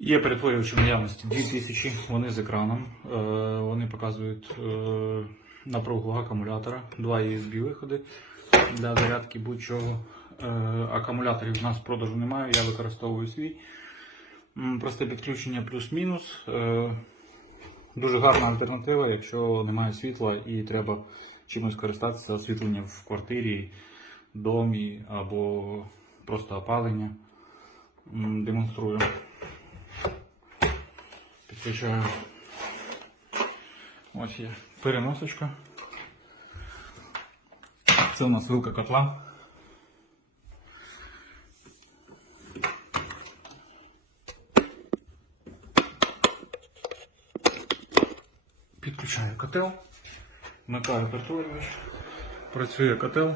Є перетворювачі в наявності 2000, вони з екраном. Е, Вони показують е, напругу акумулятора, два USB виходи для зарядки будь-чого. Е, Акумуляторів в нас в продажу немає, я використовую свій. Просте підключення плюс-мінус. Дуже гарна альтернатива, якщо немає світла і треба чимось користатися освітленням в квартирі, домі або просто опалення. Демонструю. Підключаю. Ось є переносочка. Це у нас вилка котла. Підключаю котел, вмикаю перетворювач, працює котел,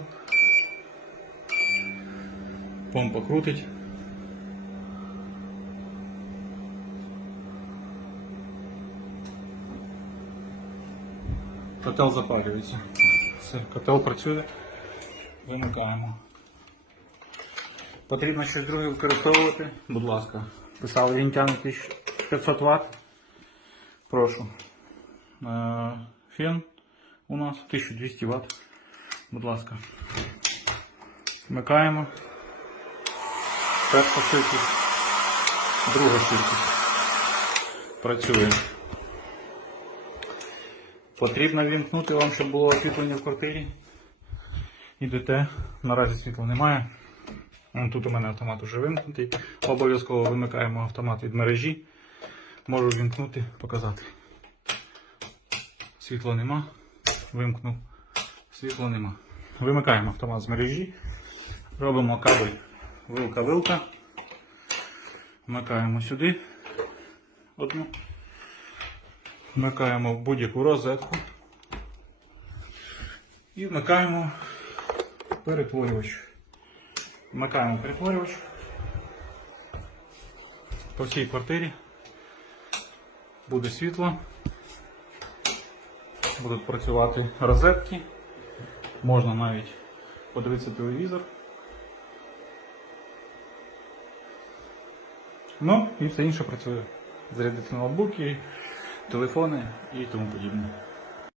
помпа крутить. Котел запалюється. Все, котел працює. Вимикаємо. Потрібно щось друге використовувати. Будь ласка. Писали він тягне 1500 Вт. Прошу. Е, Фен у нас 1200 Вт. Будь ласка. Вмикаємо. Перша швидкість. Друга швидкість. Працює. Потрібно вімкнути вам, щоб було освітлення в квартирі. Ідете, наразі світла немає. Тут у мене автомат уже вимкнутий. Обов'язково вимикаємо автомат від мережі. Можу вімкнути, показати. Світла нема. Вимкнув. Світла нема. Вимикаємо автомат з мережі. Робимо кабель вилка-вилка. Вмикаємо сюди. Одну. Вмикаємо будь-яку розетку. І вмикаємо перетворювач. Вмикаємо перетворювач. По всій квартирі буде світло. Будуть працювати розетки. Можна навіть подивитися телевізор. Ну і все інше працює. Зарядити ноутбуки, телефони і тому подібне.